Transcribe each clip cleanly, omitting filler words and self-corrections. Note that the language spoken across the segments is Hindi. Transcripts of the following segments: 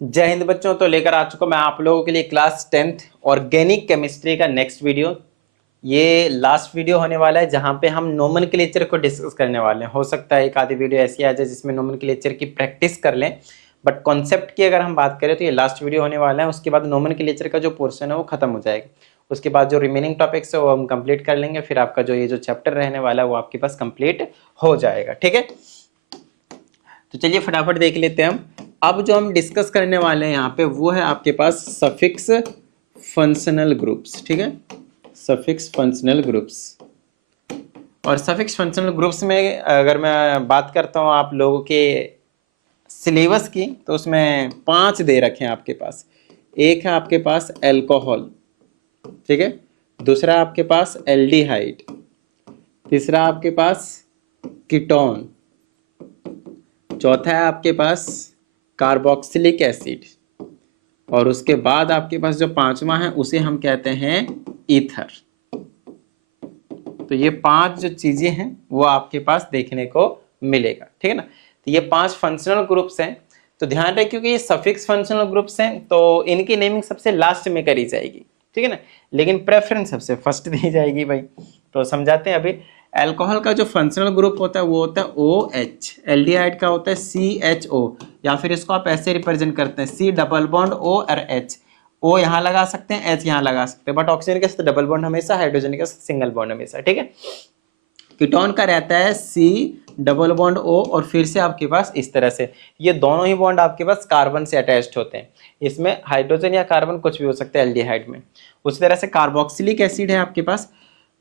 जय हिंद बच्चों। तो लेकर आ चुका मैं आप लोगों के लिए क्लास 10th ऑर्गेनिक केमिस्ट्री का नेक्स्ट वीडियो। ये लास्ट वीडियो होने वाला है जहां पे हम नोमेनक्लेचर को डिस्कस करने वाले हैं। हो सकता है एक आधी वीडियो ऐसी आ जाए जिसमें नोमेनक्लेचर की प्रैक्टिस कर लें, बट कॉन्सेप्ट की अगर हम बात करें तो ये लास्ट वीडियो होने वाला है। उसके बाद नोमेनक्लेचर का जो पोर्शन है वो खत्म हो जाएगा। उसके बाद जो रिमेनिंग टॉपिक्स है वो हम कंप्लीट कर लेंगे, फिर आपका जो ये जो चैप्टर रहने वाला है वो आपके पास कंप्लीट हो जाएगा। ठीक है, तो चलिए फटाफट देख लेते हैं हम। अब जो हम डिस्कस करने वाले हैं यहाँ पे वो है आपके पास सफिक्स फंक्शनल ग्रुप्स। ठीक है, सफिक्स फंक्शनल ग्रुप्स। और सफिक्स फंक्शनल ग्रुप्स में अगर मैं बात करता हूँ आप लोगों के सिलेबस की, तो उसमें 5 दे रखे हैं आपके पास। एक है आपके पास एल्कोहल, ठीक है, दूसरा आपके पास एल्डिहाइड, तीसरा आपके पास कीटोन, चौथा है आपके पास कार्बोक्सिलिक एसिड, और उसके बाद आपके पास जो पांचवा है उसे हम कहते हैं ईथर। तो ये 5 जो चीजें हैं वो आपके पास देखने को मिलेगा। ठीक है ना, तो ये 5 फंक्शनल ग्रुप्स हैं। तो ध्यान रखिए क्योंकि ये सफिक्स फंक्शनल ग्रुप्स हैं तो इनकी नेमिंग सबसे लास्ट में करी जाएगी। ठीक है ना, लेकिन प्रेफरेंस सबसे फर्स्ट दी जाएगी भाई। तो समझाते हैं अभी। अल्कोहल का जो फंक्शनल ग्रुप होता है वो होता है OH, एल्डिहाइड का होता है CHO, या फिर इसको आप ऐसे रिप्रेजेंट करते हैं C डबल बॉन्ड O और H। O यहाँ लगा सकते हैं, H यहाँ लगा सकते हैं, बट ऑक्सीजन के साथ डबल बॉन्ड हमेशा, हाइड्रोजन के साथ सिंगल बॉन्ड हमेशा। ठीक है, कीटोन का रहता है C डबल बॉन्ड O, और फिर से आपके पास इस तरह से ये दोनों ही बॉन्ड आपके पास कार्बन से अटैच्ड होते हैं। इसमें हाइड्रोजन या कार्बन कुछ भी हो सकता है एल्डिहाइड में। उसी तरह से कार्बोक्सिलिक एसिड है आपके पास।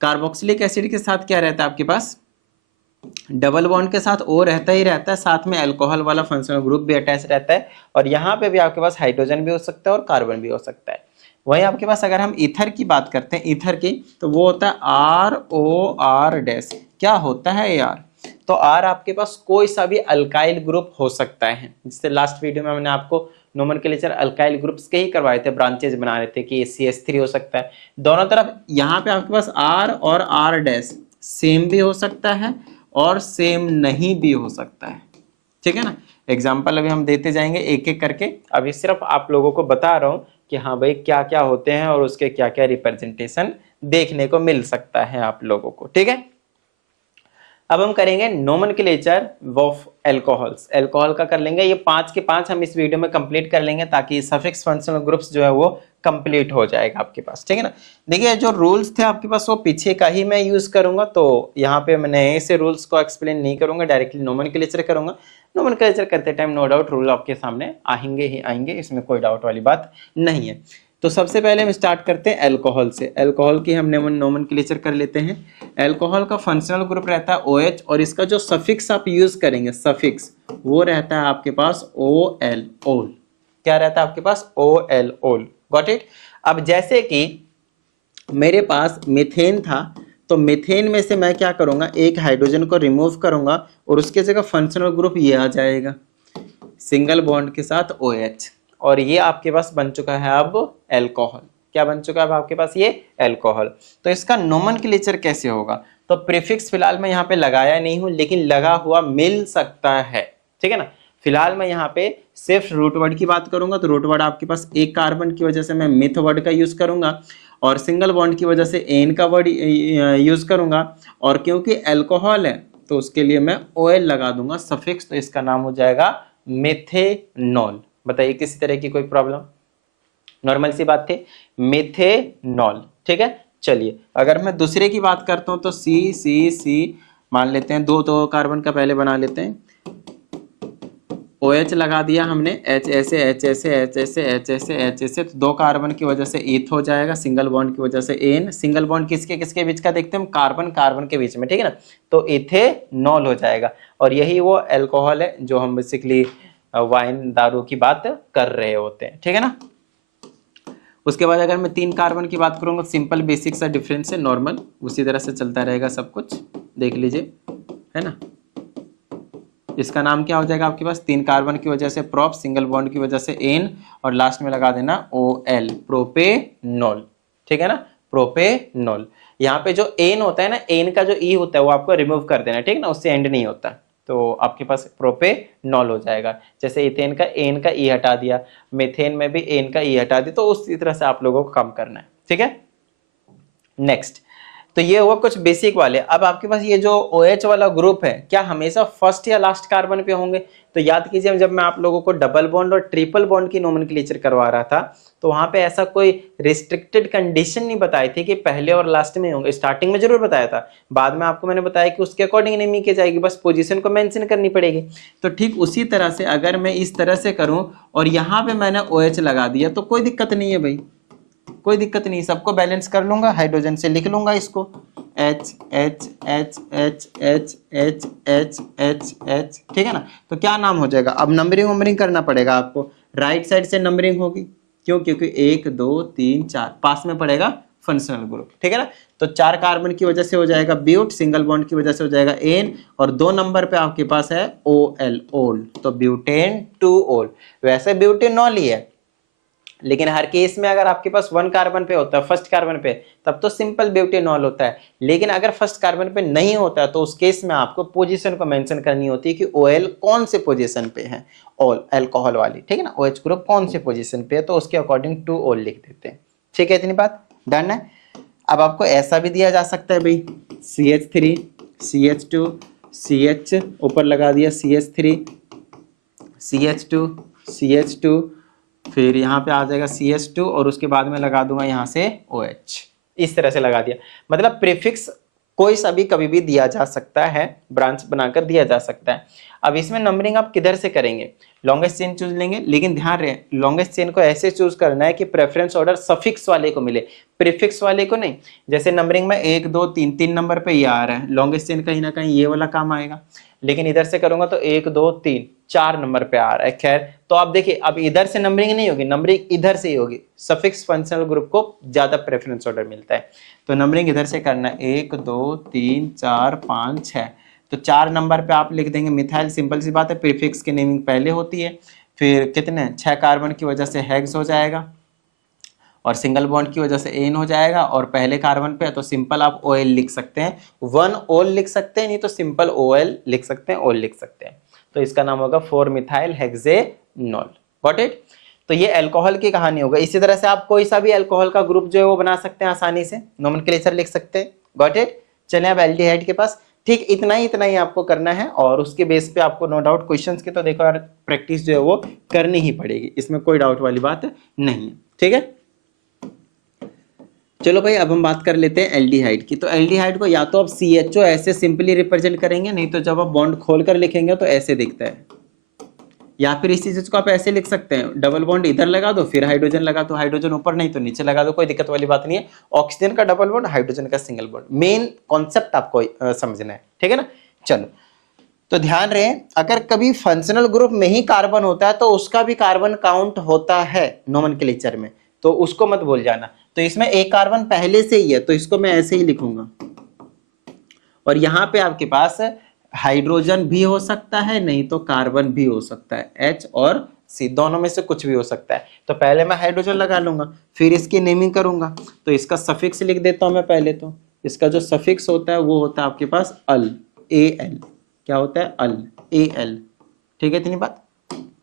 कार्बोक्सिलिक एसिड के साथ क्या रहता है आपके पास, डबल बॉन्ड के साथ O रहता ही रहता है, साथ में अल्कोहल वाला फंक्शनल ग्रुप भी अटैच रहता है, और यहाँ पे भी आपके पास हाइड्रोजन भी हो सकता है और कार्बन भी हो सकता है। वहीं आपके पास अगर हम ईथर की बात करते हैं, ईथर की, तो वो होता है ROR-। क्या होता है यार, तो R आपके पास कोई सा भी अल्काइल ग्रुप हो सकता है। जिससे लास्ट वीडियो में मैंने आपको नोमेनक्लेचर अल्काइल ग्रुप्स के ही करवाए थे, ब्रांचेस बना रहे थे कि CH3 हो सकता है दोनों तरफ। यहाँ पे आपके पास R और R- सेम भी हो सकता है और सेम नहीं भी हो सकता है। ठीक है ना, एग्जाम्पल अभी हम देते जाएंगे एक एक करके। अभी सिर्फ आप लोगों को बता रहा हूं कि हाँ भाई क्या क्या होते हैं और उसके क्या क्या रिप्रेजेंटेशन देखने को मिल सकता है आप लोगों को। ठीक है, अब हम करेंगे नोमेनक्लेचर ऑफ अल्कोहल्स। अल्कोहल का कर लेंगे, ये 5 के 5 हम इस वीडियो में कंप्लीट कर लेंगे ताकि सफिक्स फंक्शनल ग्रुप्स जो है वो कंप्लीट हो जाएगा आपके पास। ठीक है ना, देखिए जो रूल्स थे आपके पास वो पीछे का ही मैं यूज करूंगा, तो यहाँ पे मैं नए से रूल्स को एक्सप्लेन नहीं करूंगा, डायरेक्टली नोमेनक्लेचर करूंगा। नोमेनक्लेचर करते टाइम नो डाउट रूल आपके सामने आएंगे ही आएंगे, इसमें कोई डाउट वाली बात नहीं है। तो सबसे पहले हम स्टार्ट करते हैं अल्कोहल से। अल्कोहल की हम नोमेनक्लेचर कर लेते हैं। अल्कोहल का फंक्शनल ग्रुप रहता है OH, और इसका जो सफिक्स आप यूज करेंगे, सफिक्स वो रहता है आपके पास OL, ओल। क्या रहता है आपके पास, OL, ओल। Got it. अब जैसे कि मेरे पास मीथेन था, तो मीथेन में से मैं क्या करूंगा, एक हाइड्रोजन को रिमूव करूंगा और उसके जगह फंक्शनल ग्रुप ये आ जाएगा, सिंगल बॉन्ड के साथ OH, और ये आपके पास बन चुका है अब अल्कोहल। क्या बन चुका है अब आपके पास, ये अल्कोहल। तो इसका नोमेनक्लेचर कैसे होगा, तो प्रीफिक्स फिलहाल मैं यहाँ पे लगाया नहीं हूं, लेकिन लगा हुआ मिल सकता है। ठीक है ना, फिलहाल मैं यहाँ पे सिर्फ रूट वर्ड की बात करूंगा, तो रूट वर्ड आपके पास एक कार्बन की वजह से मैं मिथ वर्ड का यूज करूंगा, और सिंगल बॉन्ड की वजह से एन का वर्ड यूज करूंगा, और क्योंकि अल्कोहल है तो उसके लिए मैं OL लगा दूंगा सफिक्स, तो इसका नाम हो जाएगा मेथेनॉल। बताइए किसी तरह की कोई प्रॉब्लम, नॉर्मल सी बात थी, मेथेनॉल। ठीक है, चलिए अगर मैं दूसरे की बात करता हूं तो C मान लेते हैं, दो कार्बन का पहले बना लेते हैं, OH लगा दिया हमने, H ऐसे H ऐसे H ऐसे H ऐसे H ऐसे, तो 2 कार्बन की वजह से ईथ हो जाएगा, सिंगल बॉन्ड की वजह से एन। सिंगल बॉन्ड किसके किसके बीच का देखते हैं हम, कार्बन कार्बन के बीच में। ठीक है ना, तो इथेनॉल हो जाएगा, और यही वो अल्कोहल है जो हम बेसिकली वाइन दारू की बात कर रहे होते हैं। ठीक है ना, उसके बाद अगर मैं 3 कार्बन की बात करूंगा, सिंपल बेसिक सा डिफरेंस है, नॉर्मल उसी तरह से चलता रहेगा सब कुछ, देख लीजिए, है ना। इसका नाम क्या हो जाएगा आपके पास, 3 कार्बन की वजह से प्रोप, सिंगल बॉन्ड की वजह से एन, और लास्ट में लगा देना OL, प्रोपेनॉल। ठीक है ना, प्रोपेनॉल। यहाँ पे जो एन होता है ना, एन का जो ई होता है वो आपको रिमूव कर देना। ठीक है ना, उससे एंड नहीं होता। तो आपके पास प्रोपेनॉल हो जाएगा। जैसे इथेन का एन का ई हटा दिया, मीथेन में भी एन का ई हटा दिया, तो उसी तरह से आप लोगों को काम करना है, ठीक है। नेक्स्ट, तो ये हुआ कुछ बेसिक वाले। अब आपके पास ये जो OH वाला ग्रुप है, क्या हमेशा फर्स्ट या लास्ट कार्बन पे होंगे? तो याद कीजिए, जब मैं आप लोगों को डबल बॉन्ड और ट्रिपल बॉन्ड की नोमेनक्लेचर करवा रहा था, तो वहां पे ऐसा कोई रिस्ट्रिक्टेड कंडीशन नहीं बताई थी कि पहले और लास्ट में होंगे। स्टार्टिंग में जरूर बताया था, बाद में आपको मैंने बताया कि उसके अकॉर्डिंग नेमिंग की जाएगी, बस पोजीशन को मेंशन करनी पड़ेगी। तो ठीक उसी तरह से अगर मैं इस तरह से करूं और यहाँ पे मैंने OH लगा दिया, तो कोई दिक्कत नहीं है भाई, कोई दिक्कत नहीं, सबको बैलेंस कर लूंगा, हाइड्रोजन से लिख लूंगा इसको H H H H H H H H H, ठीक है ना। तो क्या नाम हो जाएगा? अब नंबरिंग करना पड़ेगा आपको, राइट साइड से नंबरिंग होगी, क्यों? क्योंकि 1 2 3 4 पास में पड़ेगा फंक्शनल ग्रुप, ठीक है ना। तो 4 कार्बन की वजह से हो जाएगा ब्यूट, सिंगल बॉन्ड की वजह से हो जाएगा एन, और 2 नंबर पे आपके पास है OL, ओल, तो ब्यूटेन 2 ओल। वैसे ब्यूटेनॉल ही है, लेकिन हर केस में अगर आपके पास 1 कार्बन पे होता है, फर्स्ट कार्बन पे, तब तो सिंपल ब्यूटेनॉल होता है। लेकिन अगर फर्स्ट कार्बन पे नहीं होता है, तो उस केस में आपको पोजीशन को मेंशन करनी होती है कि OL कौन से पोजीशन पे है, ऑल अल्कोहल वाली, ठीक है ना, OH ग्रुप कौन से पोजीशन पे है, तो उसके अकॉर्डिंग 2 ओल लिख देते हैं, ठीक है। इतनी बात डन है। अब आपको ऐसा भी दिया जा सकता है भाई, CH3 CH2 CH, ऊपर लगा दिया CH3 CH2 CH2, फिर यहाँ पे आ जाएगा CH2 और उसके बाद में लगा दूंगा यहाँ से OH, इस तरह से लगा दिया। मतलब प्रीफिक्स कोई सा भी कभी भी दिया जा सकता है, ब्रांच बनाकर दिया जा सकता है। अब इसमें नंबरिंग आप किधर से करेंगे? लॉन्गेस्ट चेन चूज लेंगे, लेकिन ध्यान रहे लॉन्गेस्ट चेन को ऐसे चूज करना है कि प्रेफरेंस ऑर्डर सफिक्स वाले को मिले, प्रीफिक्स वाले को नहीं। जैसे नंबरिंग में 1 2 3 3 नंबर पे ये आ रहा है, लॉन्गेस्ट चेन कहीं ना कहीं ये वाला काम आएगा, लेकिन इधर से करूंगा तो 1 2 3 4 नंबर पे आ रहा है। खैर, तो आप देखिए, अब इधर से नंबरिंग नहीं होगी, नंबरिंग इधर से ही होगी, सफिक्स फंक्शनल ग्रुप को ज्यादा प्रेफरेंस ऑर्डर मिलता है। तो नंबरिंग इधर से करना है, 1 2 3 4 5 6, तो 4 नंबर पे आप लिख देंगे मिथाइल, सिंपल सी बात है, प्रीफिक्स की नेमिंग पहले होती है। फिर कितने 6 कार्बन की वजह से हेक्स हो जाएगा, और सिंगल बॉन्ड की वजह से एन हो जाएगा, और पहले कार्बन पे है तो सिंपल आप OL लिख सकते हैं, 1 ओल लिख सकते हैं, नहीं तो सिंपल OL लिख सकते हैं, ओल लिख सकते हैं। तो इसका नाम होगा 4 मिथाइल हेक्सेनॉल। Got it? तो ये अल्कोहल की कहानी होगा। इसी तरह से आप कोई सा भी अल्कोहल का ग्रुप जो है वो बना सकते हैं, आसानी से नोमेनक्लेचर लिख सकते हैं। Got it? चलिए अब एल्डिहाइड के पास, ठीक इतना ही आपको करना है, और उसके बेस पे आपको नो डाउट क्वेश्चंस की तो देखो यार प्रैक्टिस जो है वो करनी ही पड़ेगी, इसमें कोई डाउट वाली बात नहीं है, ठीक है। चलो भाई, अब हम बात कर लेते हैं एल्डिहाइड की। तो एल्डिहाइड को या तो आप CHO ऐसे सिंपली रिप्रेजेंट करेंगे, नहीं तो जब आप बॉन्ड खोलकर लिखेंगे तो ऐसे दिखता है, या फिर इस चीज को आप ऐसे लिख सकते हैं, डबल बॉन्ड इधर लगा दो, फिर हाइड्रोजन लगा दो, हाइड्रोजन ऊपर नहीं तो नीचे लगा दो, कोई दिक्कत वाली बात नहीं है। ऑक्सीजन का डबल बॉन्ड, हाइड्रोजन का सिंगल बॉन्ड, मेन कॉन्सेप्ट आपको समझना है, ठीक है ना। चलो, तो ध्यान रहे, अगर कभी फंक्शनल ग्रुप में ही कार्बन होता है तो उसका भी कार्बन काउंट होता है नोमेनक्लेचर में, तो उसको मत भूल जाना। तो इसमें एक कार्बन पहले से ही है, तो इसको मैं ऐसे ही लिखूंगा, और यहां पे आपके पास हाइड्रोजन भी हो सकता है, नहीं तो कार्बन भी हो सकता है, H और C दोनों में से कुछ भी हो सकता है। तो पहले मैं हाइड्रोजन लगा लूंगा, फिर इसकी नेमिंग करूंगा, तो इसका सफिक्स लिख देता हूं मैं पहले। तो इसका जो सफिक्स होता है वो होता है आपके पास अल, AL, क्या होता है? अल, AL, ठीक है। इतनी बात,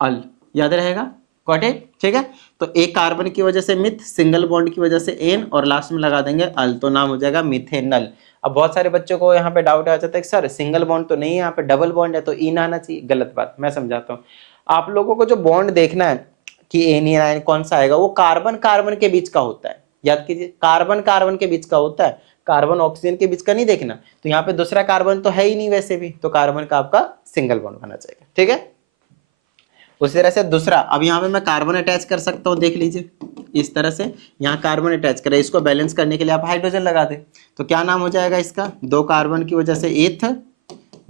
अल याद रहेगा। Got it? ठीक है। तो एक कार्बन की वजह से मिथ, सिंगल बॉन्ड की वजह से एन, और लास्ट में लगा देंगे अल, तो नाम हो जाएगा मिथेनल। अब बहुत सारे बच्चों को यहाँ पे डाउट आ जाता है कि सर सिंगल बॉन्ड तो नहीं है, यहाँ पे डबल बॉन्ड है तो इन आना चाहिए। गलत बात, मैं समझाता हूँ। आप लोगों को जो बॉन्ड देखना है कि एन या आयन कौन सा आएगा, वो कार्बन कार्बन के बीच का होता है। याद कीजिए, कार्बन कार्बन के बीच का होता है, कार्बन ऑक्सीजन के बीच का नहीं देखना। तो यहाँ पे दूसरा कार्बन तो है ही नहीं वैसे भी, तो कार्बन का आपका सिंगल बॉन्ड बना जाएगा, ठीक है। उसी तरह से दूसरा, अब यहाँ पे मैं कार्बन अटैच कर सकता हूँ, देख लीजिए इस तरह से, यहाँ कार्बन अटैच करें, इसको बैलेंस करने के लिए आप हाइड्रोजन लगा दें, तो क्या नाम हो जाएगा इसका? 2 कार्बन की वजह से एथ,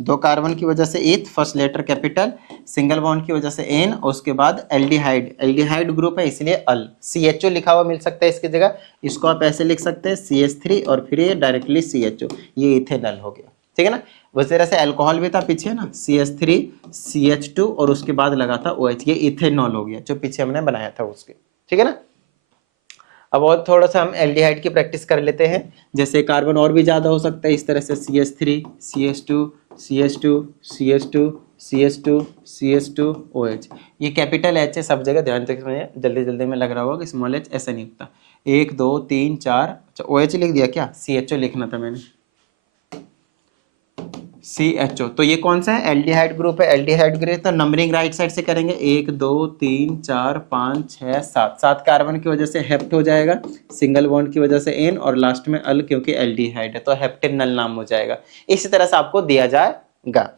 2 कार्बन की वजह से eth, first letter capital, single bond की वजह से एन, और उसके बाद एल्डिहाइड, एल्डिहाइड ग्रुप है इसलिए अल, CHO लिखा हुआ मिल सकता है इसकी जगह, इसको आप ऐसे लिख सकते हैं CH3, और फिर ये डायरेक्टली CHO, ये इथेनॉल हो गया, ठीक है ना। उस तरह से अल्कोहल भी था पीछे ना, CH3 CH2 और उसके बाद लगा था OH, ये इथेनॉल हो गया जो पीछे हमने बनाया था उसके, ठीक है ना। अब और थोड़ा सा हम एल्डिहाइड की प्रैक्टिस कर लेते हैं। जैसे कार्बन और भी ज्यादा हो सकता है, इस तरह से CH3 CH2 CH2 CH2 CH2 CH2 OH। ये कैपिटल H है सब जगह, ध्यान से समझिए, जल्दी जल्दी में लग रहा होगा कि स्मॉल h ऐसा नहीं होता। 1 2 3 4, अच्छा OH लिख दिया क्या, CHO लिखना था मैंने, CHO। तो ये कौन सा है, एल्डिहाइड ग्रुप है, एल्डिहाइड ग्रुप। तो नंबरिंग राइट साइड से करेंगे, 1 2 3 4 5 6 7, 7 कार्बन की वजह से हेप्ट हो जाएगा, सिंगल बॉन्ड की वजह से एन, और लास्ट में अल क्योंकि एल्डिहाइड है तो हेप्टेनल नाम हो जाएगा। इसी तरह से आपको दिया जाएगा।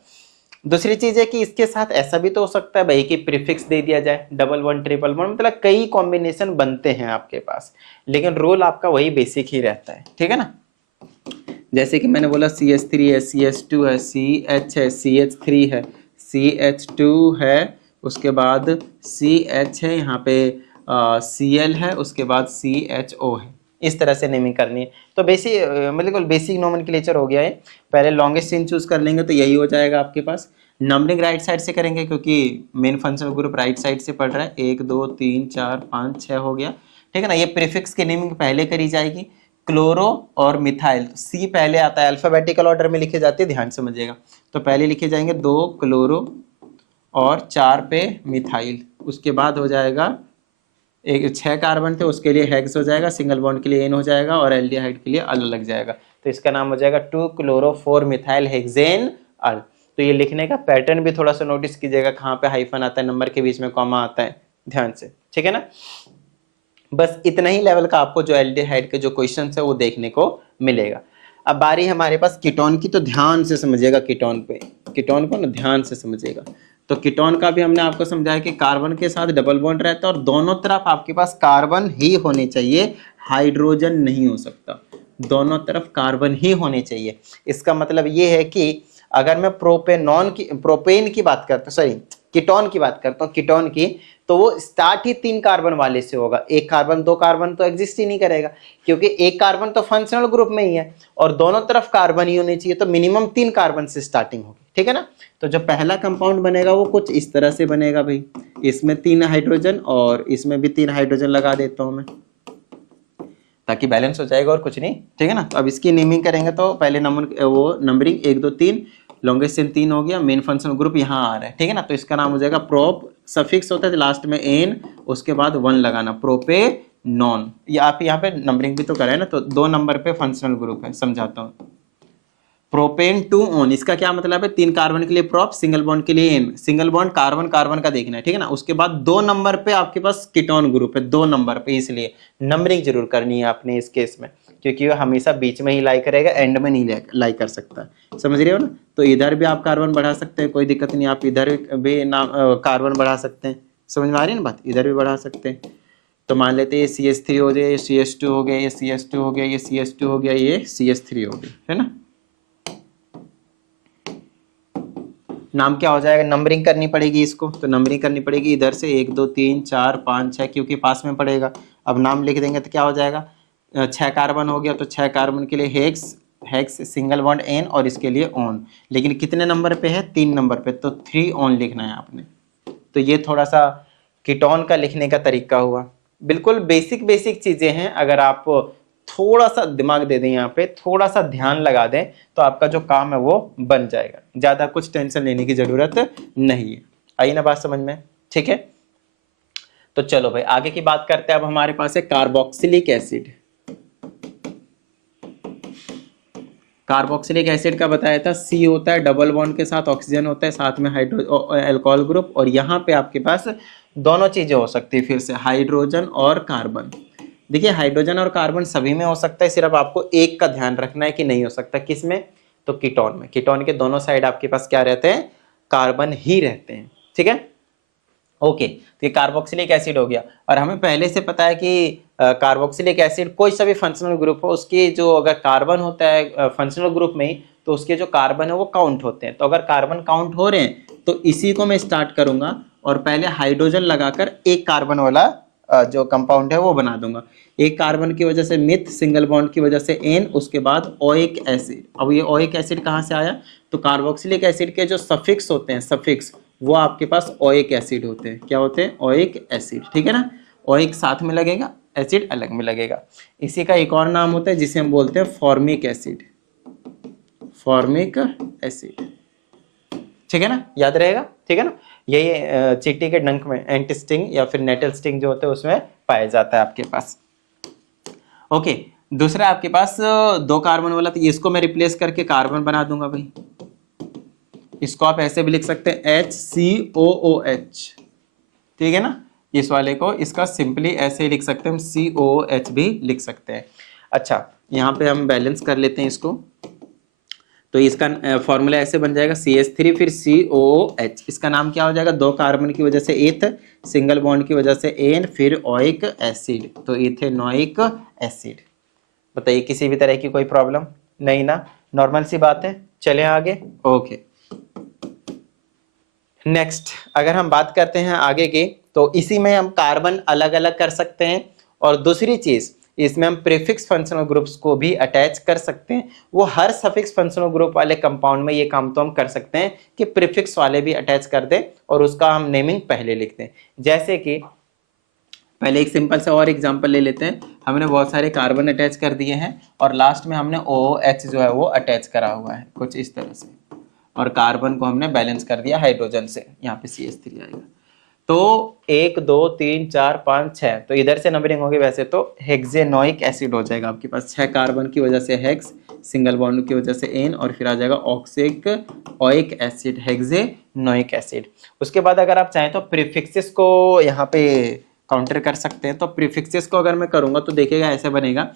दूसरी चीज है कि इसके साथ ऐसा भी तो हो सकता है भाई कि प्रीफिक्स दे दिया जाए, डबल वन ट्रिपल वन, मतलब कई कॉम्बिनेशन बनते हैं आपके पास, लेकिन रूल आपका वही बेसिक ही रहता है, ठीक है ना। जैसे कि मैंने बोला CH3 है, CH2 है, CH है, CH3 है, CH2 है, उसके बाद CH है, यहाँ पे Cl है, उसके बाद CHO है। इस तरह से नेमिंग करनी है। तो मतलब बेसिक नोमेनक्लेचर हो गया है। पहले लॉन्गेस्ट चेन चूज कर लेंगे तो यही हो जाएगा आपके पास। नंबरिंग राइट साइड से करेंगे क्योंकि main functional group right side से पढ़ रहा है। 1 2 3 4 5 6 हो गया, ठीक है ना। ये प्रीफिक्स की नेमिंग पहले करी जाएगी। क्लोरो और मिथाइल, तो सी पहले आता है, अल्फाबेटिकल ऑर्डर में लिखे जाते हैं, ध्यान समझिएगा। तो पहले लिखे जाएंगे 2 क्लोरो और 4 पे मिथाइल, उसके बाद हो जाएगा एक 6 कार्बन थे उसके लिए हेक्स हो जाएगा, सिंगल बॉन्ड के लिए एन हो जाएगा और एल्डिहाइड के लिए अल लग जाएगा। तो इसका नाम हो जाएगा 2 क्लोरो 4 मिथाइल हेक्सेन अल। तो ये लिखने का पैटर्न भी थोड़ा सा नोटिस कीजिएगा, कहाँ पे हाइफन आता है, नंबर के बीच में कॉमा आता है, ध्यान से, ठीक है ना। बस इतना ही लेवल का आपको जो एल्डिहाइड के जो क्वेश्चन है वो देखने को मिलेगा। अब बारी हमारे पास कीटोन की, तो ध्यान से समझिएगा कीटोन पे, कीटोन को ना ध्यान से समझिएगा। तो कीटोन का भी हमने आपको समझाया कि कार्बन के साथ डबल बॉन्ड रहता है और दोनों तरफ आपके पास कार्बन ही होने चाहिए, हाइड्रोजन नहीं हो सकता, दोनों तरफ कार्बन ही होने चाहिए। इसका मतलब ये है कि अगर मैं प्रोपेन की बात करता हूँ, सॉरी कीटोन की बात करता हूँ, कीटोन की, तो वो स्टार्ट ही 3 कार्बन वाले से होगा। 1 कार्बन 2 कार्बन तो एग्जिस्ट ही नहीं करेगा, क्योंकि 1 कार्बन तो फंक्शनल ग्रुप में ही है और दोनों तरफ कार्बन ही होने चाहिए, तो मिनिमम 3 कार्बन से स्टार्टिंग होगी, ठीक है ना। तो जो पहला कंपाउंड बनेगा वो कुछ इस तरह से बनेगा भाई, इसमें 3 हाइड्रोजन और इसमें भी 3 हाइड्रोजन लगा देता हूं मैं, ताकि बैलेंस हो जाएगा और कुछ नहीं, ठीक है ना। तो अब इसकी नेमिंग करेंगे तो पहले नंबरिंग 1 2 3, लॉन्गेस्ट चेन 3 हो गया, मेन फंक्शनल ग्रुप यहाँ आ रहा है, ठीक है ना। तो इसका नाम हो जाएगा प्रोप, सफिक्स होता है लास्ट में एन, उसके बाद 1 लगाना, प्रोपेनॉन। ये आप यहाँ पे नंबरिंग भी तो करें ना, तो 2 नंबर पे फंक्शनल ग्रुप है, समझाता हूँ। प्रोपेन टू ऑन, इसका क्या मतलब है, 3 कार्बन के लिए प्रोप, सिंगल बॉन्ड के लिए ane, single bond carbon carbon का देखना है, ठीक है ना। उसके बाद 2 नंबर पे आपके पास कीटोन ग्रुप है, 2 नंबर पे, इसलिए नंबरिंग जरूर करनी है आपने इस केस में, क्योंकि वो हमेशा बीच में ही लाई करेगा, एंड में नहीं लाई कर सकता, समझ रहे हो ना। तो इधर भी आप कार्बन बढ़ा सकते हैं, कोई दिक्कत नहीं, आप इधर भी कार्बन बढ़ा सकते हैं, समझ में आ रही है ना बात, इधर भी बढ़ा सकते हैं। तो मान लेते हैं ये CH3 हो गया, ये CH2 हो गया, ये CH2 हो गया, ये CH2 हो गया, ये CH3 हो गया, है ना। नाम क्या हो जाएगा, नंबरिंग करनी पड़ेगी इसको, तो नंबरिंग करनी पड़ेगी इधर से 1 2 3 4 5 6, क्योंकि पास में पड़ेगा। अब नाम लिख देंगे तो क्या हो जाएगा, 6 कार्बन हो गया, तो 6 कार्बन के लिए हेक्स सिंगल बॉन्ड एन और इसके लिए ऑन, लेकिन कितने नंबर पे है, 3 नंबर पे, तो 3 ऑन लिखना है आपने। तो ये थोड़ा सा कीटोन का लिखने का तरीका हुआ। बिल्कुल बेसिक बेसिक चीजें हैं, अगर आप थोड़ा सा दिमाग दे दें, यहाँ पे थोड़ा सा ध्यान लगा दें, तो आपका जो काम है वो बन जाएगा, ज्यादा कुछ टेंशन लेने की जरूरत नहीं है। आई ना बात समझ में, ठीक है। तो चलो भाई आगे की बात करते हैं। अब हमारे पास है कार्बोक्सिलिक एसिड। कार्बोक्सिलिक एसिड का बताया था, सी होता है, डबल बॉन्ड के साथ ऑक्सीजन होता है, साथ में अल्कोहल ग्रुप, और यहाँ पे आपके पास दोनों चीजें हो सकती है, फिर से हाइड्रोजन और कार्बन। देखिए हाइड्रोजन और कार्बन सभी में हो सकता है, सिर्फ आपको एक का ध्यान रखना है कि नहीं हो सकता, किसमें, तो कीटोन में। कीटोन के दोनों साइड आपके पास क्या रहते हैं, कार्बन ही रहते हैं, ठीक है। ओके, तो ये कार्बोक्सिलिक एसिड हो गया, और हमें पहले से पता है कि कार्बोक्सिलिक एसिड कोई सा भी फंक्शनल ग्रुप हो, उसके जो अगर कार्बन होता है फंक्शनल ग्रुप में ही, तो उसके जो कार्बन है वो काउंट होते हैं। तो अगर कार्बन काउंट हो रहे हैं तो इसी को मैं स्टार्ट करूंगा और पहले हाइड्रोजन लगाकर एक कार्बन वाला जो कंपाउंड है वो बना दूंगा। एक कार्बन की वजह से मिथ, सिंगल बॉन्ड की वजह से एन, उसके बाद ओइक एसिड। अब ये ओइक एसिड कहाँ से आया, तो कार्बोक्सिलिक एसिड के जो सफिक्स होते हैं, सफिक्स, वो आपके पास ओइक एसिड होते हैं। क्या होते हैं, ओइक एसिड, ठीक है ना। ओइक साथ में लगेगा, एसिड अलग में लगेगा। इसी का एक और नाम होता है जिसे हम बोलते हैं फॉर्मिक एसिड, फॉर्मिक एसिड, ठीक है ना, याद रहेगा, ठीक है ना। यही चींटी के डंक में एंटी स्टिंग या फिर नेटल स्टिंग जो होते हैं उसमें पाया जाता है आपके पास। ओके, दूसरा आपके पास 2 कार्बन वाला, तो इसको मैं रिप्लेस करके कार्बन बना दूंगा भाई। इसको आप ऐसे भी लिख सकते हैं HCOOH, ठीक है ना। इस वाले को इसका सिंपली ऐसे ही लिख सकते हैं, हम COOH भी लिख सकते हैं। अच्छा, यहाँ पे हम बैलेंस कर लेते हैं इसको, तो इसका फॉर्मूला ऐसे बन जाएगा CH3 फिर COOH। इसका नाम क्या हो जाएगा, 2 कार्बन की वजह से एथ, सिंगल बॉन्ड की वजह से एन, फिर ओइक एसिड, तो इथेनोइक एसिड। बताइए किसी भी तरह की कोई प्रॉब्लम नहीं ना, नॉर्मल सी बात है। चले आगे। ओके, नेक्स्ट अगर हम बात करते हैं आगे की, तो इसी में हम कार्बन अलग अलग कर सकते हैं, और दूसरी चीज इसमें हम प्रीफिक्स फंक्शनल ग्रुप्स को भी अटैच कर सकते हैं। वो हर सफिक्स फंक्शनल ग्रुप वाले कंपाउंड में ये काम तो हम कर सकते हैं कि प्रीफिक्स वाले भी अटैच कर दें और उसका हम नेमिंग पहले लिख दें। जैसे कि पहले एक सिंपल सा और एग्जांपल ले लेते हैं। हमने बहुत सारे कार्बन अटैच कर दिए हैं और लास्ट में हमने OH जो है वो अटैच करा हुआ है कुछ इस तरह से, और कार्बन को हमने बैलेंस कर दिया हाइड्रोजन से, यहाँ पे CH3 आएगा। तो 1 2 3 4 5 6, तो इधर से नंबरिंग होगी, वैसे तो हेक्सेनोइक एसिड हो जाएगा आपके पास। 6 कार्बन की वजह से हेक्स, सिंगल बॉन्ड की वजह से एन, और फिर आ जाएगा ऑक्सिक ओइक एसिड, हेक्सेनोइक एसिड। उसके बाद अगर आप चाहें तो प्रीफिक्सेस को यहाँ पे काउंटर कर सकते हैं। तो प्रीफिक्सेस को अगर मैं करूंगा तो देखिएगा ऐसे बनेगा,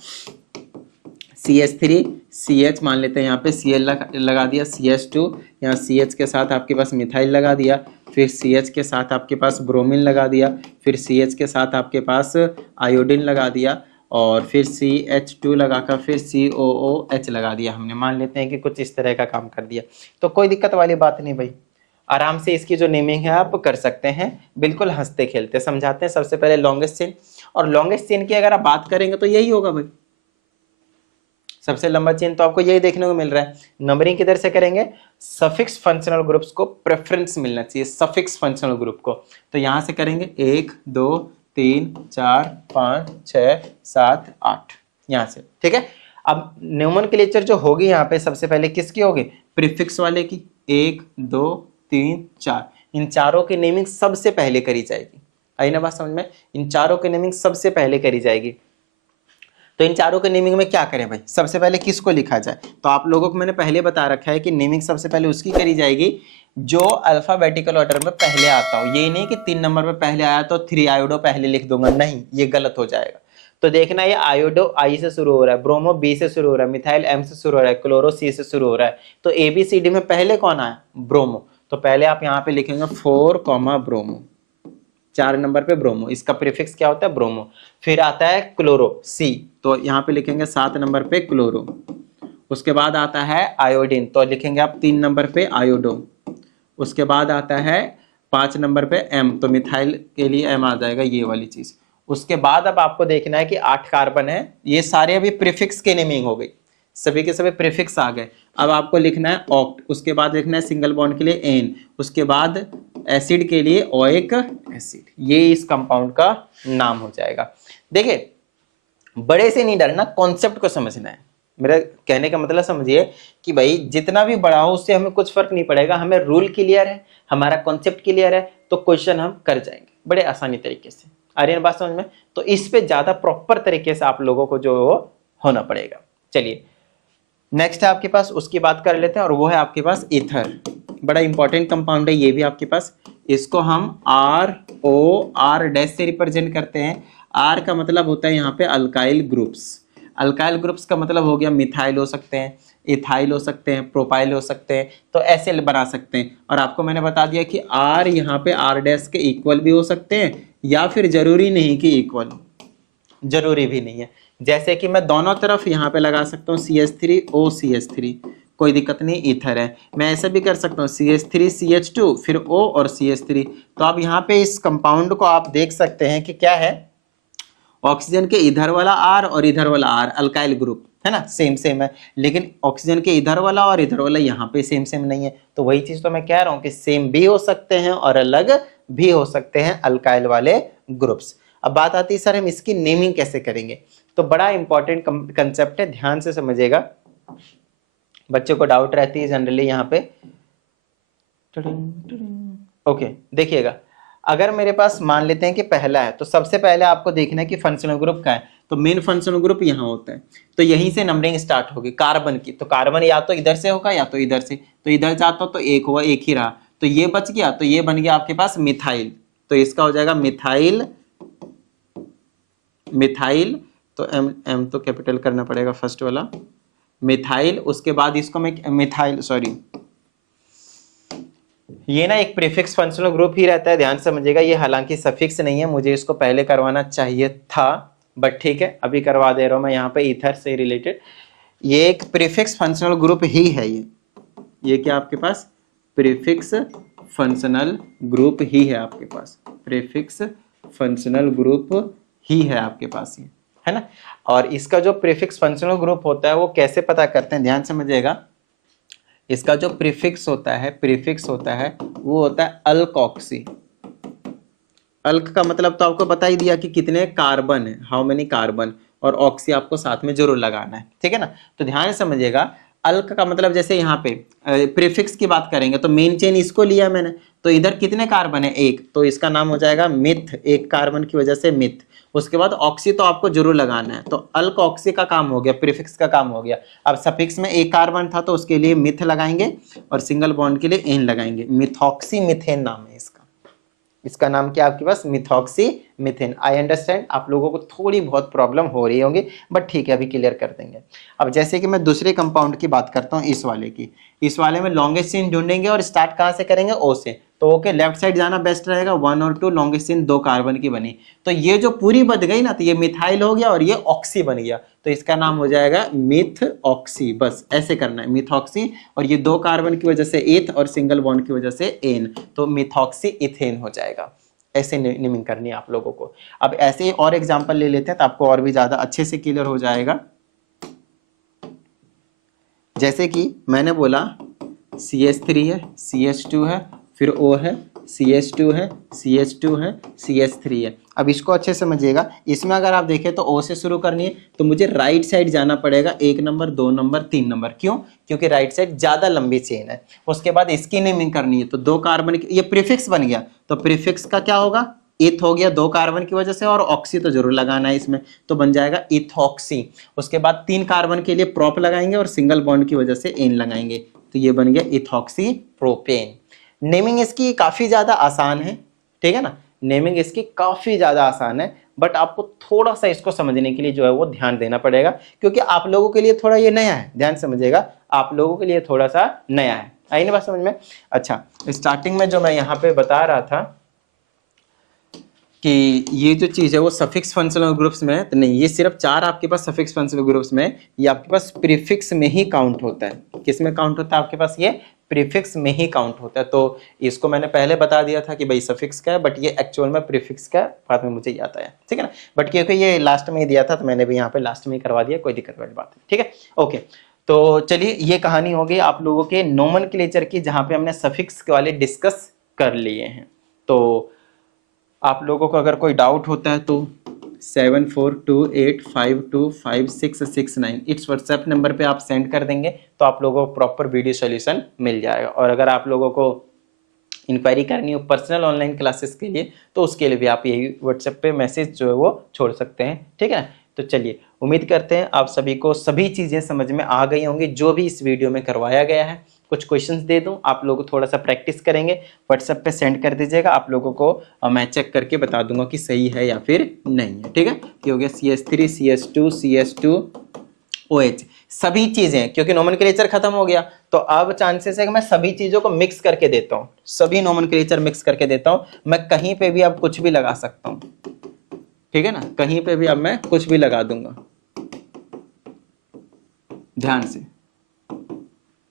CH3 CH मान लेते हैं, यहाँ पे Cl लगा दिया, CH2, यहाँ CH के साथ आपके पास मिथाइल लगा दिया, फिर CH के साथ आपके पास ब्रोमीन लगा दिया, फिर CH के साथ आपके पास आयोडीन लगा दिया, और फिर CH2 लगाकर फिर COOH लगा दिया हमने। मान लेते हैं कि कुछ इस तरह का काम कर दिया, तो कोई दिक्कत वाली बात नहीं भाई, आराम से इसकी जो नेमिंग है आप कर सकते हैं, बिल्कुल हंसते खेलते। समझाते हैं सबसे पहले लॉन्गेस्ट चेन, और लॉन्गेस्ट चेन की अगर आप बात करेंगे तो यही होगा भाई, सबसे लंबा चेन तो आपको यही देखने को मिल रहा है। नंबरिंग किधर से करेंगे, सफिक्स फंक्शनल ग्रुप्स को प्रेफरेंस मिलना चाहिए, सफिक्स फंक्शनल ग्रुप को, तो यहां से करेंगे 1 2 3 4 5 6 7 8 यहां से, ठीक है। अब नोमेनक्लेचर जो होगी यहाँ पे सबसे पहले किसकी होगी, प्रीफिक्स वाले की, 1 2 3 4, इन चारों की नेमिंग सबसे पहले करी जाएगी। आई ना बात समझ में, इन चारों की नेमिंग सबसे पहले करी जाएगी। तो इन चारों के नेमिंग में क्या करें भाई, सबसे पहले किसको लिखा जाए, तो आप लोगों को मैंने पहले बता रखा है कि नेमिंग सबसे पहले उसकी करी जाएगी जो अल्फाबेटिकल ऑर्डर में पहले आता हो। ये नहीं कि 3 नंबर पे पहले आया तो 3 आयोडो पहले लिख दूंगा, नहीं, ये गलत हो जाएगा। तो देखना, ये आयोडो आई से शुरू हो रहा है, ब्रोमो बी से शुरू हो रहा है, मिथाइल एम से शुरू हो रहा है, क्लोरो सी से शुरू हो रहा है, तो ABCD में पहले कौन आया, ब्रोमो। तो पहले आप यहाँ पे लिखेंगे 4 ब्रोमो, 4 नंबर पे ब्रोमो, इसका प्रीफिक्स क्या होता है, ब्रोमो। फिर आता है क्लोरो सी, तो यहाँ पे लिखेंगे 7 नंबर पे क्लोरो। उसके बाद आता है आयोडीन, तो लिखेंगे आप 3 नंबर पे आयोडो। उसके बाद आता है 5 नंबर पे एम, तो मिथाइल के लिए एम आ जाएगा, ये वाली चीज। उसके बाद अब आपको देखना है कि 8 कार्बन है, ये सारे अभी प्रीफिक्स के नेमिंग हो गई, सभी के सभी प्रीफिक्स आ गए। अब आपको लिखना है ऑक्ट, उसके बाद लिखना है सिंगल बॉन्ड के लिए एन, उसके बाद एसिड के लिए ओइक एसिड, ये इस कंपाउंड का नाम हो जाएगा। देखिए, बड़े से नहीं डरना, कॉन्सेप्ट को समझना है। मेरा कहने का मतलब समझिए कि भाई जितना भी बड़ा हो उससे हमें कुछ फर्क नहीं पड़ेगा, हमें रूल क्लियर है, हमारा कॉन्सेप्ट क्लियर है, तो क्वेश्चन हम कर जाएंगे बड़े आसानी तरीके से। आ रही है बात समझ में, तो इस पे ज्यादा प्रॉपर तरीके से आप लोगों को जो होना पड़ेगा। चलिए नेक्स्ट है आपके पास, उसकी बात कर लेते हैं, और वो है आपके पास ईथर। बड़ा इंपॉर्टेंट कंपाउंड है ये भी आपके पास। इसको हम ROR- से रिप्रेजेंट करते हैं। R का मतलब होता है यहाँ पे अल्काइल ग्रुप्स। अल्काइल ग्रुप्स का मतलब हो गया मिथाइल हो सकते हैं, इथाइल हो सकते हैं, प्रोपाइल हो सकते हैं, तो ऐसे बना सकते हैं। और आपको मैंने बता दिया कि R यहाँ पे R' के इक्वल भी हो सकते हैं, या फिर जरूरी नहीं कि इक्वल हो, जरूरी भी नहीं है। जैसे कि मैं दोनों तरफ यहाँ पे लगा सकता हूँ CH3 OCH3, कोई दिक्कत नहीं, ईथर है। मैं ऐसा भी कर सकता हूँ CH3 CH2 फिर O और CH3। तो आप यहाँ पे इस कंपाउंड को आप देख सकते हैं कि क्या है, ऑक्सीजन के इधर वाला R और इधर वाला R अल्काइल ग्रुप है ना, सेम सेम है, लेकिन ऑक्सीजन के इधर वाला और इधर वाला यहाँ पे सेम सेम नहीं है। तो वही चीज तो मैं कह रहा हूँ कि सेम भी हो सकते हैं और अलग भी हो सकते हैं अल्काइल वाले ग्रुप्स। अब बात आती है सर हम इसकी नेमिंग कैसे करेंगे, तो बड़ा इंपॉर्टेंट कंसेप्ट है, ध्यान से समझिएगा, बच्चों को डाउट रहती है जनरली यहाँ पे। ओके, देखिएगा, अगर मेरे पास मान लेते हैं कि पहला है, तो सबसे पहले आपको देखना है कि फंक्शनल ग्रुप का है, तो मेन फंक्शनल ग्रुप यहाँ होता है, तो यहीं से नंबरिंग स्टार्ट होगी कार्बन की। तो कार्बन या तो इधर से होगा या तो इधर से, तो इधर जाता तो एक हुआ, एक ही रहा, तो ये बच गया, तो ये बन गया आपके पास मिथाइल, तो इसका हो जाएगा मिथाइल, मिथाइल, तो एम तो कैपिटल करना पड़ेगा फर्स्ट वाला मिथाइल। उसके बाद इसको मैं मिथाइल, सॉरी, ये ना एक प्रीफिक्स फंक्शनल ग्रुप ही रहता है, ध्यान समझिएगा, ये हालांकि सफिक्स नहीं है, मुझे इसको पहले करवाना चाहिए था, बट ठीक है अभी करवा दे रहा हूं मैं यहाँ पे ईथर से रिलेटेड। ये एक प्रीफिक्स फंक्शनल ग्रुप ही है, ये क्या आपके पास प्रीफिक्स फंक्शनल ग्रुप ही है आपके पास, प्रीफिक्स फंक्शनल ग्रुप ही है आपके पास, ये है ना। और इसका जो प्रीफिक्स फंक्शनल ग्रुप होता है वो कैसे पता करते हैं, ध्यान समझिएगा, इसका जो प्रीफिक्स होता है, प्रीफिक्स होता है वो होता है अल्कोक्सी। अल्क का मतलब तो आपको बता ही दिया कि कितने कार्बन है, हाउ मेनी कार्बन, और ऑक्सी आपको साथ में जरूर लगाना है, ठीक है ना। तो ध्यान समझिएगा, अल्क का मतलब जैसे यहाँ पे प्रीफिक्स की बात करेंगे तो मेन चेन इसको लिया मैंने, तो इधर कितने कार्बन है, एक, तो इसका नाम हो जाएगा मिथ, एक कार्बन की वजह से मिथ। उसके बाद ऑक्सी तो आपको जरूर लगाना है, तो अल्क ऑक्सी का काम हो गया, प्रीफिक्स का काम हो गया। अब सफिक्स में एक कार्बन था तो उसके लिए मिथ लगाएंगे, और सिंगल बॉन्ड के लिए एन लगाएंगे, मिथॉक्सी मिथेन नाम है इसका, इसका नाम क्या आपके पास मिथॉक्सी मिथेन। आई अंडरस्टैंड आप लोगों को थोड़ी बहुत प्रॉब्लम हो रही होंगी, बट ठीक है अभी क्लियर कर देंगे। अब जैसे कि मैं दूसरे कंपाउंड की बात करता हूँ, इस वाले की, इस वाले में लॉन्गेस्ट चेन ढूंढेंगे और स्टार्ट कहाँ से करेंगे, ओ से, तो ओके लेफ्ट साइड जाना बेस्ट रहेगा, 1 और 2 लॉन्गेस्ट चेन 2 कार्बन की बनी, तो ये जो पूरी बच गई ना, तो ये मिथाइल हो गया और ये ऑक्सी बन गया, तो इसका नाम हो जाएगा मिथ ऑक्सी, बस ऐसे करना है मिथॉक्सी, और ये 2 कार्बन की वजह से एथ और सिंगल बॉन्ड की वजह से एन, तो मिथॉक्सी इथेन हो जाएगा। ऐसे नेमिंग करनी है आप लोगों को। अब ऐसे ही और एग्जांपल ले लेते हैं तो आपको और भी ज्यादा अच्छे से क्लियर हो जाएगा। जैसे कि मैंने बोला CH3 है, CH2 है, फिर O है, CH2 है, CH2 है, CH3 है। अब इसको अच्छे से समझिएगा, इसमें अगर आप देखें तो O से शुरू करनी है, तो मुझे राइट साइड जाना पड़ेगा, 1 नंबर 2 नंबर 3 नंबर, क्यों, क्योंकि राइट साइड ज्यादा लंबी चेन है। उसके बाद इसकी नेमिंग करनी है, तो 2 कार्बन, ये प्रीफिक्स बन गया, तो प्रीफिक्स का क्या होगा, इथ हो गया 2 कार्बन की वजह से, और ऑक्सी तो जरूर लगाना है इसमें, तो बन जाएगा इथॉक्सी। उसके बाद 3 कार्बन के लिए प्रोप लगाएंगे और सिंगल बॉन्ड की वजह से एन लगाएंगे, तो ये बन गया इथॉक्सी प्रोपेन। नेमिंग इसकी काफी ज्यादा आसान है, ठीक है ना, नेमिंग इसकी काफी ज्यादा आसान है, बट आपको थोड़ा सा इसको समझने के लिए जो है वो ध्यान देना पड़ेगा, क्योंकि आप लोगों के लिए थोड़ा ये नया है, ध्यान समझिएगा, आप लोगों के लिए थोड़ा सा नया है। आई ना बात समझ में। अच्छा, स्टार्टिंग में जो मैं यहाँ पे बता रहा था कि ये जो चीज है वो सफिक्स फंक्शनल ग्रुप्स में है, तो नहीं, ये सिर्फ 4 आपके पास सफिक्स फंक्शनल ग्रुप्स में, ये आपके पास प्रीफिक्स में ही काउंट होता है। किस में काउंट होता है आपके पास, ये प्रीफिक्स में ही काउंट होता है। तो इसको मैंने पहले बता दिया था कि भाई सफिक्स का है, बट ये एक्चुअल में प्रीफिक्स का बाद में मुझे याद आया, ठीक है ना, बट क्योंकि ये लास्ट में ही दिया था तो मैंने भी यहाँ पे लास्ट में ही करवा दिया, कोई दिक्कत वाली बात नहीं, ठीक है। ओके, तो चलिए ये कहानी हो गई आप लोगों के नोमेनक्लेचर की, जहाँ पे हमने सफिक्स वाले डिस्कस कर लिए हैं। तो आप लोगों को अगर कोई डाउट होता है तो 7428525669 इस व्हाट्सएप नंबर पे आप सेंड कर देंगे, तो आप लोगों को प्रॉपर वीडियो सॉल्यूशन मिल जाएगा। और अगर आप लोगों को इंक्वायरी करनी हो पर्सनल ऑनलाइन क्लासेस के लिए, तो उसके लिए भी आप यही व्हाट्सएप पे मैसेज जो है वो छोड़ सकते हैं, ठीक है। तो चलिए, उम्मीद करते हैं आप सभी को सभी चीज़ें समझ में आ गई होंगी जो भी इस वीडियो में करवाया गया है। कुछ क्वेश्चंस दे दूं, आप लोग थोड़ा सा प्रैक्टिस करेंगे, व्हाट्सएप पे सेंड कर दीजिएगा, आप लोगों को मैं चेक करके बता दूंगा कि सही है या फिर नहीं है, ठीक है। कि हो गया CH3 CH2 CH2 OH, सभी चीजें, क्योंकि नोमेनक्लेचर खत्म हो गया, तो अब चांसेस है कि मैं सभी चीजों को मिक्स करके देता हूँ, सभी नोमेनक्लेचर मिक्स करके देता हूँ। मैं कहीं पे भी अब कुछ भी लगा सकता हूँ, ठीक है ना, कहीं पे भी अब मैं कुछ भी लगा दूंगा, ध्यान से,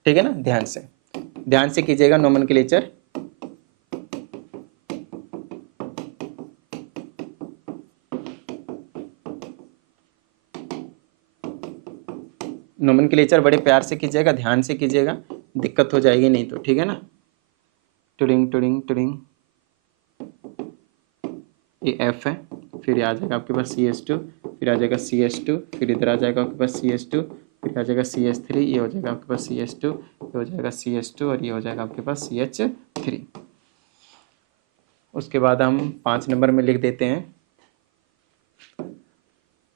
ठीक है ना, ध्यान से कीजिएगा नोमेनक्लेचर। नोमेनक्लेचर बड़े प्यार से कीजिएगा, ध्यान से कीजिएगा, दिक्कत हो जाएगी नहीं तो, ठीक है ना। टुडिंग टुडिंग टुडिंग, ये F है, फिर आ जाएगा आपके पास CH2, फिर आ जाएगा CH2, फिर इधर आ जाएगा आपके पास CH2, फिर आ जाएगा CH3, ये हो जाएगा आपके पास CH2, ये हो जाएगा CH2, और ये हो जाएगा आपके पास CH 3। उसके बाद हम 5 नंबर में लिख देते हैं।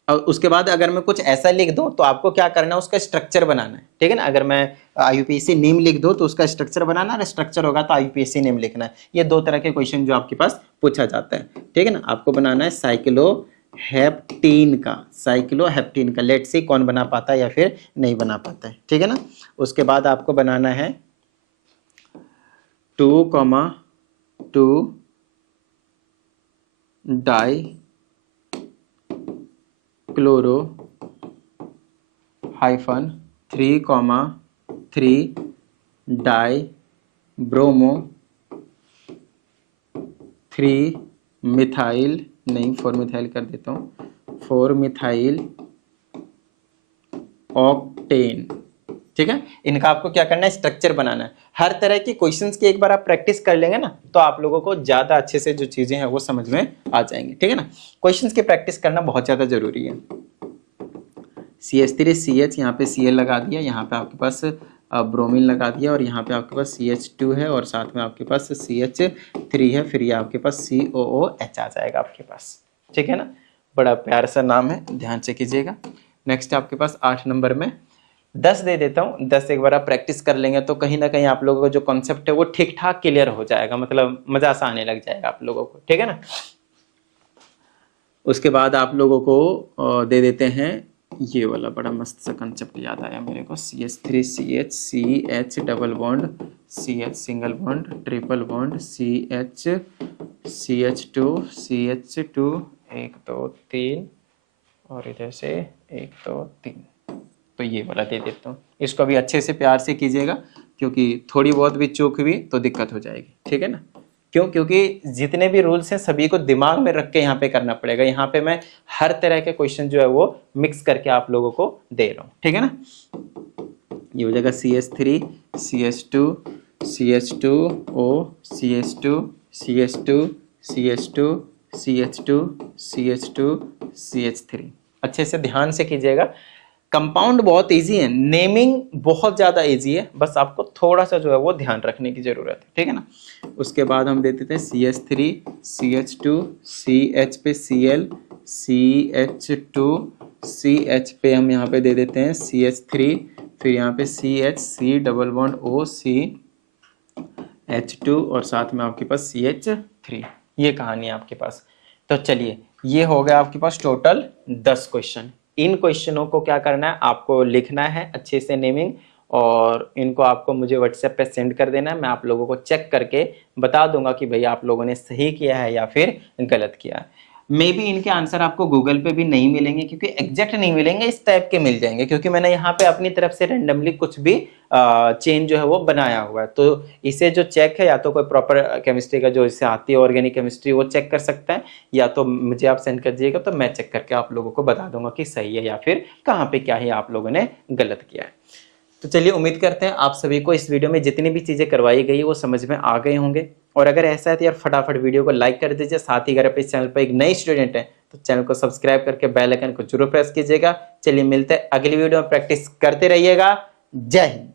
और उसके बाद अगर मैं कुछ ऐसा लिख दूं तो आपको क्या करना है, उसका स्ट्रक्चर बनाना है, ठीक है ना। अगर मैं IUPAC नेम लिख दूं तो उसका स्ट्रक्चर बनाना है, स्ट्रक्चर होगा तो IUPAC नेम लिखना है। ये 2 तरह के क्वेश्चन जो आपके पास पूछा जाता है, ठीक है ना। आपको बनाना है साइक्लोहेप्टीन का। लेट्स सी कौन बना पाता है या फिर नहीं बना पाता है, ठीक है ना। उसके बाद आपको बनाना है 2,2 die chloro -3,3 die bromo 3 methyl नहीं 4 मिथाइल कर देता हूँ, 4 मिथाइल ऑक्टेन, ठीक है। इनका आपको क्या करना है, स्ट्रक्चर बनाना है। हर तरह की क्वेश्चंस की एक बार आप प्रैक्टिस कर लेंगे ना तो आप लोगों को ज्यादा अच्छे से जो चीजें हैं वो समझ में आ जाएंगी, ठीक है ना। क्वेश्चंस की प्रैक्टिस करना बहुत ज्यादा जरूरी है। CH3 CH, यहाँ पे Cl लगा दिया, यहाँ पे आपके पास ब्रोमीन लगा दिया, और यहाँ पे आपके पास CH2 है और साथ में आपके पास CH3 है, फिर ये आपके पास COOH आ जाएगा आपके पास, ठीक है ना। बड़ा प्यारा सा नाम है, ध्यान से कीजिएगा। नेक्स्ट आपके पास 8 नंबर में 10 दे देता हूँ। 10 एक बार आप प्रैक्टिस कर लेंगे तो कहीं ना कहीं आप लोगों का जो कॉन्सेप्ट है वो ठीक ठाक क्लियर हो जाएगा, मतलब मजा सा आने लग जाएगा आप लोगों को, ठीक है ना। उसके बाद आप लोगों को दे देते हैं ये वाला, बड़ा मस्त सा कंसेप्ट याद आया मेरे को। CH3 CH CH double bond CH single bond triple bond CH CH2 CH2 1 2 3 और इधर से 1 2 3। तो ये वाला दे देता हूँ। इसको भी अच्छे से प्यार से कीजिएगा क्योंकि थोड़ी बहुत भी चूक हुई तो दिक्कत हो जाएगी, ठीक है ना। क्यों? क्योंकि जितने भी रूल्स हैं सभी को दिमाग में रख के यहाँ पे करना पड़ेगा। यहाँ पे मैं हर तरह के क्वेश्चन जो है वो मिक्स करके आप लोगों को दे रहा हूँ, ठीक है ना। ये हो जाएगा CH3 CH2 CH2O CH2 CH2 CH2 CH2 CH2 CH3। अच्छे से ध्यान से कीजिएगा। कंपाउंड बहुत इजी है, नेमिंग बहुत ज़्यादा इजी है, बस आपको थोड़ा सा जो है वो ध्यान रखने की ज़रूरत है, ठीक है ना। उसके बाद हम दे देते हैं CH3 CH2 CH पे Cl CH2 CH पे हम यहाँ पे दे देते हैं CH3, फिर यहाँ पे CH C double bond O CH2 और साथ में आपके पास CH3। ये कहानी है आपके पास। तो चलिए ये हो गया आपके पास टोटल 10 क्वेश्चन। इन क्वेश्चनों को क्या करना है, आपको लिखना है अच्छे से नेमिंग, और इनको आपको मुझे व्हाट्सएप पे सेंड कर देना है। मैं आप लोगों को चेक करके बता दूंगा कि भाई आप लोगों ने सही किया है या फिर गलत किया है। मे भी इनके आंसर आपको गूगल पे भी नहीं मिलेंगे क्योंकि एग्जैक्ट नहीं मिलेंगे, इस टाइप के मिल जाएंगे क्योंकि मैंने यहाँ पे अपनी तरफ से रेंडमली कुछ भी चेंज जो है वो बनाया हुआ है। तो इसे जो चेक है, या तो कोई प्रॉपर केमिस्ट्री का जो इससे आती है ऑर्गेनिक केमिस्ट्री वो चेक कर सकता है, या तो मुझे आप सेंड कर दीजिएगा तो मैं चेक करके आप लोगों को बता दूंगा कि सही है या फिर कहाँ पे क्या ही आप लोगों ने गलत किया है। तो चलिए उम्मीद करते हैं आप सभी को इस वीडियो में जितनी भी चीज़ें करवाई गई वो समझ में आ गए होंगे। और अगर ऐसा है तो यार फटाफट वीडियो को लाइक कर दीजिए। साथ ही अगर आप इस चैनल पर एक नई स्टूडेंट है तो चैनल को सब्सक्राइब करके बेल आइकन को जरूर प्रेस कीजिएगा। चलिए मिलते हैं अगली वीडियो में, प्रैक्टिस करते रहिएगा। जय हिंद।